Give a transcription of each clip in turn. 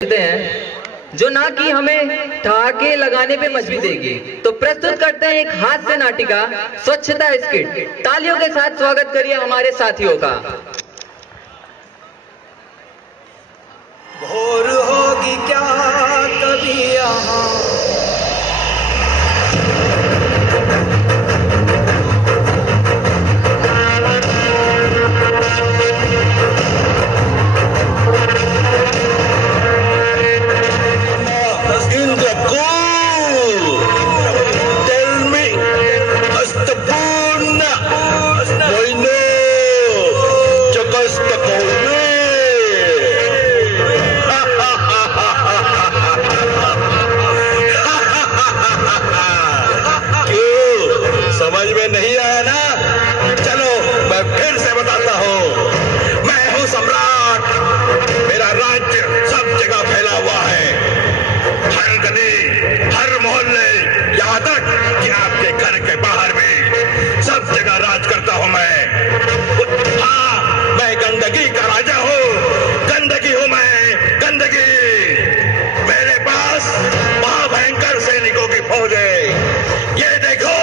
हैं जो ना कि हमें ठहाके लगाने पे मजबूर देगी। तो प्रस्तुत करते हैं एक हास्य नाटिका स्वच्छता स्किट। तालियों के साथ स्वागत करिए हमारे साथियों का। भोर होगी क्या कभी यहाँ नहीं आया ना? चलो मैं फिर से बताता हूँ, मैं हूँ सम्राट। मेरा राज्य सब जगह फैला हुआ है, हर गली, हर मोहल्ले, यहाँ तक कि आपके घर के बाहर भी सब जगह राज करता हूँ मैं। हाँ, मैं गंदगी का राजा हूँ, गंदगी हूँ मैं, गंदगी। मेरे पास महाभयंकर सैनिकों की फौज है, ये देखो।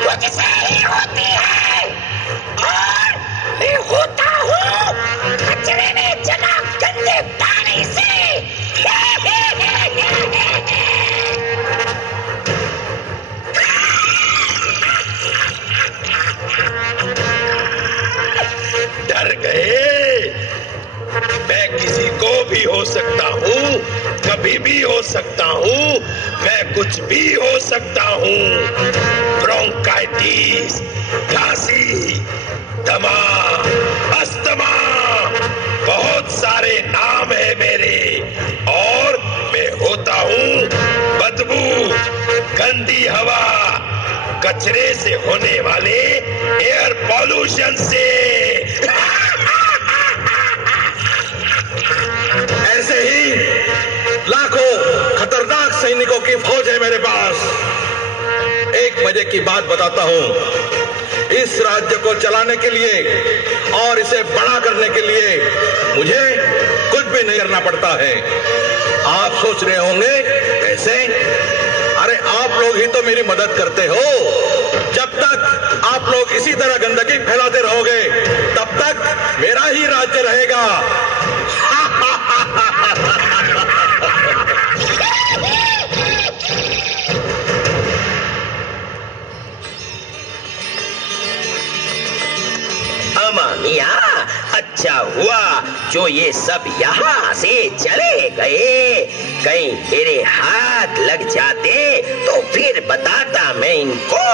मुझसे ही होती है और मैं होता हूँ कचरे में जमा गंदे पानी से। डर गए? मैं किसी को भी हो सकता हूँ, कभी भी हो सकता हूँ, मैं कुछ भी हो सकता हूँ। ब्रोंकाइटिस, खांसी, दमा, अस्थमा, बहुत सारे नाम है मेरे। और मैं होता हूँ बदबू, गंदी हवा, कचरे से होने वाले एयर पॉल्यूशन से। ऐसे ही लाखों खतरनाक सैनिकों की फौज है मेरे पास। एक मजे की बात बताता हूं, इस राज्य को चलाने के लिए और इसे बड़ा करने के लिए मुझे कुछ भी नहीं करना पड़ता है। आप सोच रहे होंगे कैसे? अरे आप लोग ही तो मेरी मदद करते हो। जब तक आप लोग इसी तरह गंदगी फैलाते रहोगे तब तक मेरा ही राज्य रहेगा। मियाँ, अच्छा हुआ जो ये सब यहाँ से चले गए। कहीं मेरे हाथ लग जाते तो फिर बताता मैं इनको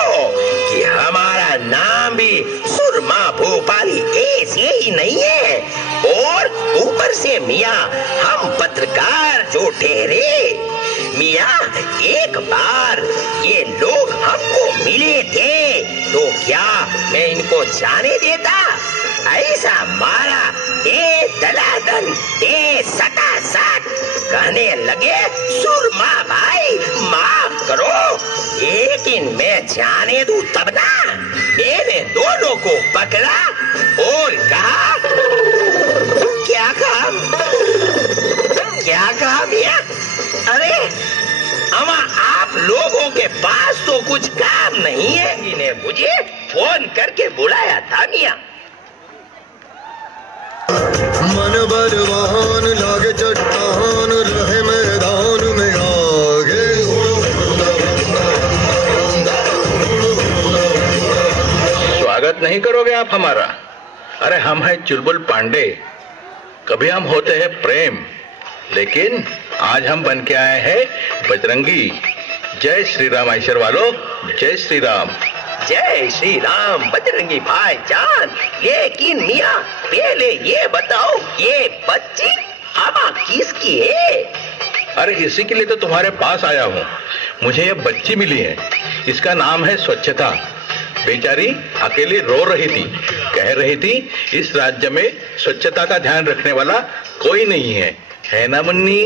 कि हमारा नाम भी सुरमा भोपाली ऐसे ही नहीं है। और ऊपर से मियाँ हम पत्रकार जो ठहरे। मियाँ, एक बार ये लोग हमको मिले थे तो क्या मैं इनको जाने देता? ऐसा मारा, ए दलादन, ए सटासट, कहने लगे सुरमा भाई माफ करो, लेकिन मैं जाने दूं तब ना। मैंने दोनों को पकड़ा और कहा, क्या कहा? क्या कहा मियाँ? अरे अमा आप लोगों के पास तो कुछ काम नहीं है। इन्हें मुझे फोन करके बुलाया था मियाँ। मन बलवान लागे चट्टान, रहे मैदान में आगे। स्वागत नहीं करोगे आप हमारा? अरे हम हैं चुलबुल पांडे। कभी हम होते हैं प्रेम, लेकिन आज हम बन के आए हैं बजरंगी। जय श्री राम ऐश्वर वालों, जय श्री राम। जय श्री राम बजरंगी भाईजान। लेकिन मियाँ पहले ये बताओ, ये बच्ची हवा किसकी है? अरे इसी के लिए तो तुम्हारे पास आया हूँ। मुझे ये बच्ची मिली है, इसका नाम है स्वच्छता। बेचारी अकेली रो रही थी, कह रही थी इस राज्य में स्वच्छता का ध्यान रखने वाला कोई नहीं है ना मुन्नी?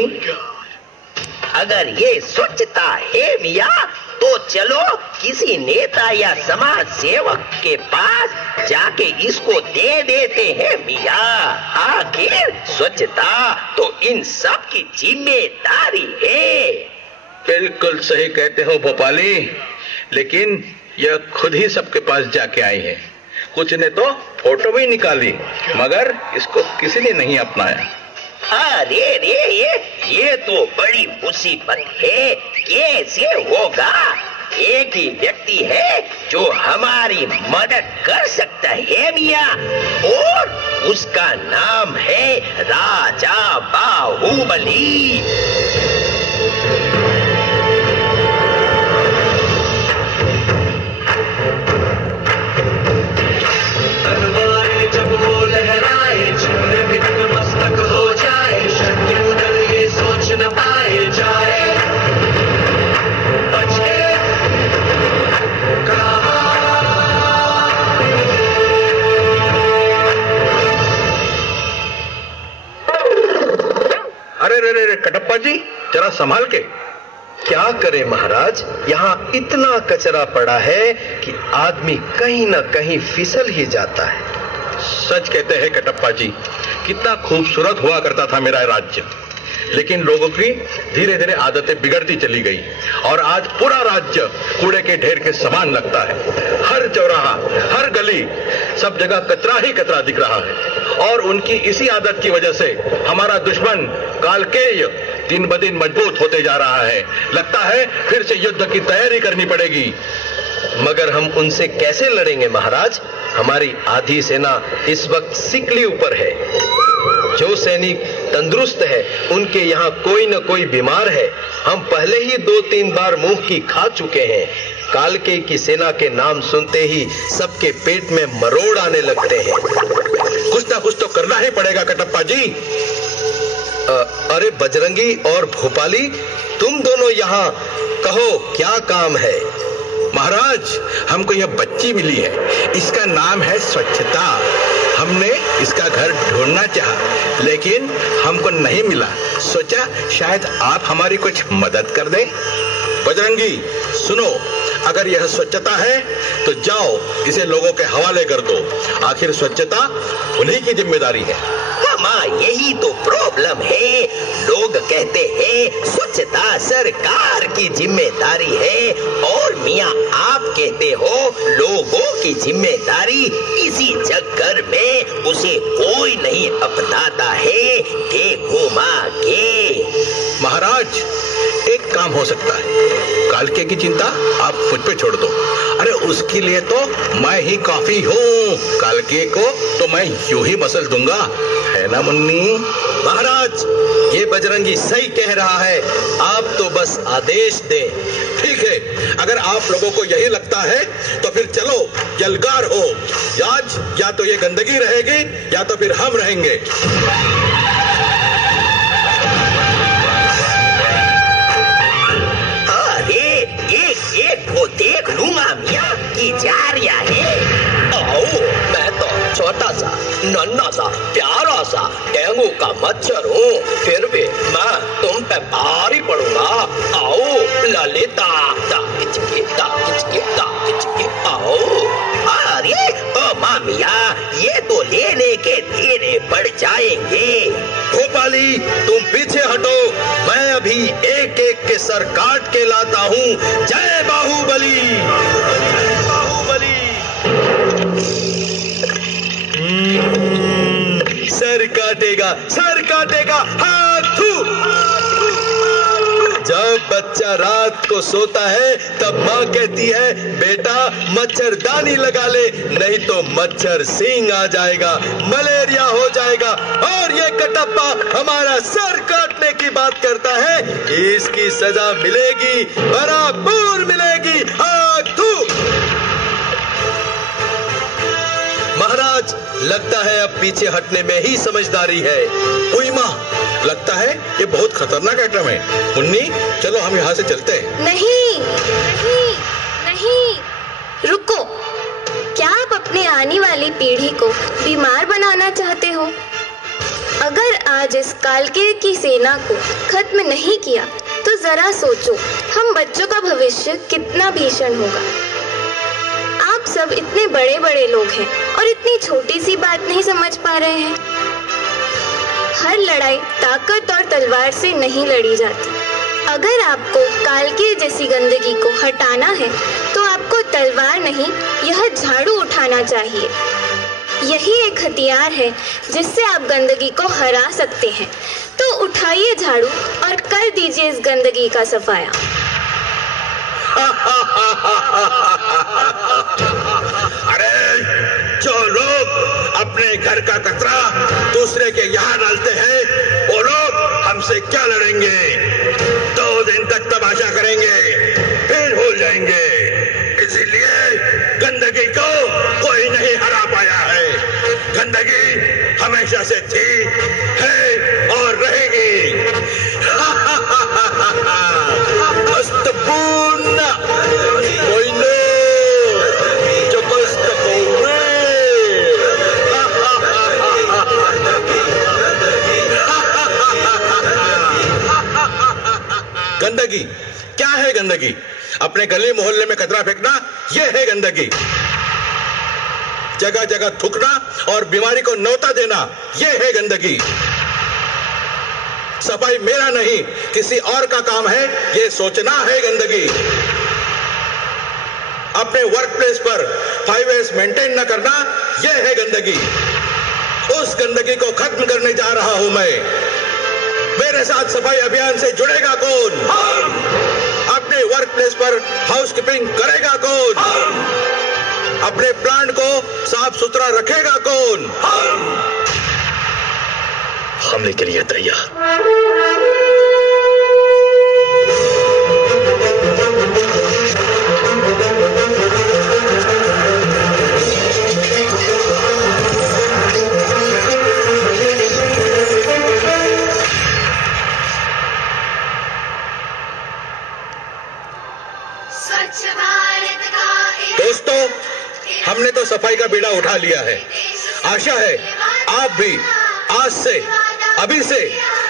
अगर ये स्वच्छता है मियाँ, तो चलो किसी नेता या समाज सेवक के पास जाके इसको दे देते हैं मियाँ। आखिर स्वच्छता तो इन सब की जिम्मेदारी है। बिल्कुल सही कहते हो भोपाली, लेकिन यह खुद ही सबके पास जाके आई है। कुछ ने तो फोटो भी निकाली, मगर इसको किसी ने नहीं अपनाया। अरे रे, ये तो बड़ी मुसीबत है। कैसे होगा? एक ही व्यक्ति है जो हमारी मदद कर सकता है मियाँ, और उसका नाम है राजा बाहुबली। तलवारें जब वो लहराए, छिन्न भिन्न मस्तक हो जाए, शत्रुदल ये सोच न पाए जाए, बचे कहाँ। अरे रे रे कटप्पा जी, जरा संभाल के। क्या करे महाराज, यहाँ इतना कचरा पड़ा है कि आदमी कहीं न कहीं फिसल ही जाता है। सच कहते हैं कटप्पा जी, कितना खूबसूरत हुआ करता था मेरा राज्य, लेकिन लोगों की धीरे धीरे आदतें बिगड़ती चली गई और आज पूरा राज्य कूड़े के ढेर के समान लगता है। हर चौराहा, हर गली, सब जगह कचरा ही कचरा दिख रहा है। और उनकी इसी आदत की वजह से हमारा दुश्मन कालकेय दिन ब दिन मजबूत होते जा रहा है। लगता है फिर से युद्ध की तैयारी करनी पड़ेगी। मगर हम उनसे कैसे लड़ेंगे महाराज? हमारी आधी सेना इस वक्त सिक लीव पर है। जो सैनिक तंदुरुस्त है उनके यहाँ कोई न कोई बीमार है। हम पहले ही 2-3 बार मुंह की खा चुके हैं। कालके की सेना के नाम सुनते ही सबके पेट में मरोड़ आने लगते हैं। कुछ ना कुछ तो करना ही पड़ेगा कटप्पा जी। अरे बजरंगी और भोपाली, तुम दोनों यहाँ कहो, क्या काम है? महाराज, हमको यह बच्ची मिली है, इसका नाम है स्वच्छता। हमने इसका घर ढूंढना चाहा, लेकिन हमको नहीं मिला। सोचा शायद आप हमारी कुछ मदद कर दें। बजरंगी सुनो, अगर यह स्वच्छता है तो जाओ इसे लोगों के हवाले कर दो। आखिर स्वच्छता उन्हीं की जिम्मेदारी है। मामा, यही तो प्रॉब्लम है। लोग कहते हैं स्वच्छता सरकार की जिम्मेदारी है, और मियाँ आप कहते हो लोगों की जिम्मेदारी। इसी चक्कर में उसे कोई नहीं अपनाता है के घुमा के। महाराज, एक काम हो सकता है। कालके की चिंता आप मुझ पे छोड़ दो। अरे उसके लिए तो मैं ही काफी हूँ। कालके को तो मैं यूं ही मसल दूंगा, है ना मुन्नी? महाराज, ये बजरंगी सही कह रहा है, आप तो बस आदेश दें। ठीक है, अगर आप लोगों को यही लगता है तो फिर चलो यलगार हो। आज या तो ये गंदगी रहेगी या तो फिर हम रहेंगे। एक को देख लूंगा मियाँ की जा रहा है। आओ, मैं तो छोटा सा, नन्हा सा, प्यारा सा डेंगू का मच्छर हूँ, फिर भी मैं तुम पे भारी पड़ूंगा। आओ ललिता, आओ। अरे ओ मामिया, ये तो लेने के देने पड़ जाएंगे। भोपाली, तुम पीछे हटो, मैं अभी एक एक के सर काट के लाता हूँ। जय बाहुबली, जय बाहुबली। सर काटेगा, सर काटेगा, हाथ थू। जब बच्चा रात को सोता है तब माँ कहती है, बेटा मच्छरदानी लगा ले, नहीं तो मच्छर सिंह आ जाएगा, मलेरिया हो जाएगा। और ये कटप्पा हमारा सर काटने की बात करता है, इसकी सजा मिलेगी, बराबर मिलेगी। हाथ थू। महाराज, लगता है अब पीछे हटने में ही समझदारी है। ओई माँ, लगता है ये बहुत खतरनाक आइटम है। मुन्नी, चलो हम यहाँ से चलते हैं। नहीं नहीं नहीं, रुको। क्या आप अपने आने वाली पीढ़ी को बीमार बनाना चाहते हो? अगर आज इस कालके की सेना को खत्म नहीं किया तो जरा सोचो हम बच्चों का भविष्य कितना भीषण होगा। आप सब इतने बड़े बड़े लोग हैं और इतनी छोटी सी बात नहीं समझ पा रहे हैं। हर लड़ाई ताकत और तलवार से नहीं लड़ी जाती। अगर आपको कालके जैसी गंदगी को हटाना है तो आपको तलवार नहीं, यह झाड़ू उठाना चाहिए। यही एक हथियार है जिससे आप गंदगी को हरा सकते हैं। तो उठाइए झाड़ू और कर दीजिए इस गंदगी का सफाया। अरे जो लोग अपने घर का कचरा दूसरे के यहाँ डालते हैं, वो लोग हमसे क्या लड़ेंगे? 2 दिन तक तमाशा करेंगे, फिर भूल जाएंगे। इसीलिए गंदगी को कोई नहीं हरा पाया है। गंदगी हमेशा से थी, है और रहेगी। Astapuna! Oino! Chokostapore! गंदगी क्या है? गंदगी अपने गली मोहल्ले में कचरा फेंकना, यह है गंदगी। जगह जगह थूकना और बीमारी को न्योता देना, यह है गंदगी। सफाई मेरा नहीं किसी और का काम है, यह सोचना है गंदगी। अपने वर्क प्लेस पर 5S मेंटेन न करना, यह है गंदगी। उस गंदगी को खत्म करने जा रहा हूं मैं। मेरे साथ सफाई अभियान से जुड़ेगा कौन? अपने वर्क प्लेस पर हाउसकीपिंग करेगा कौन? अपने प्लांट को साफ सुथरा रखेगा कौन? हमले के लिए तैयार। दोस्तों, हमने तो सफाई का बीड़ा उठा लिया है। आशा है आप भी आज से, अभी से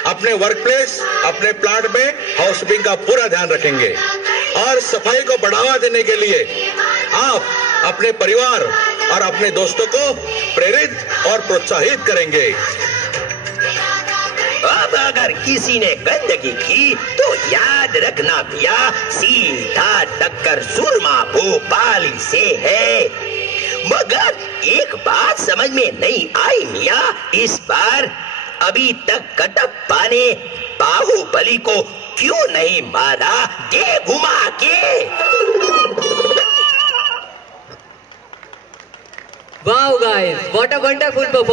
अपने वर्क प्लेस, अपने प्लांट में हाउसकीपिंग का पूरा ध्यान रखेंगे और सफाई को बढ़ावा देने के लिए आप अपने परिवार और अपने दोस्तों को प्रेरित और प्रोत्साहित करेंगे। अब अगर किसी ने गंदगी की तो याद रखना भैया, सीधा टक्कर सुरमा भोपाली से है। मगर एक बात समझ में नहीं आई मियां, इस बार अभी तक कटप्पा ने बाहुबली को क्यों नहीं मारा दे घुमा के? Wow guys, what a wonderful performance.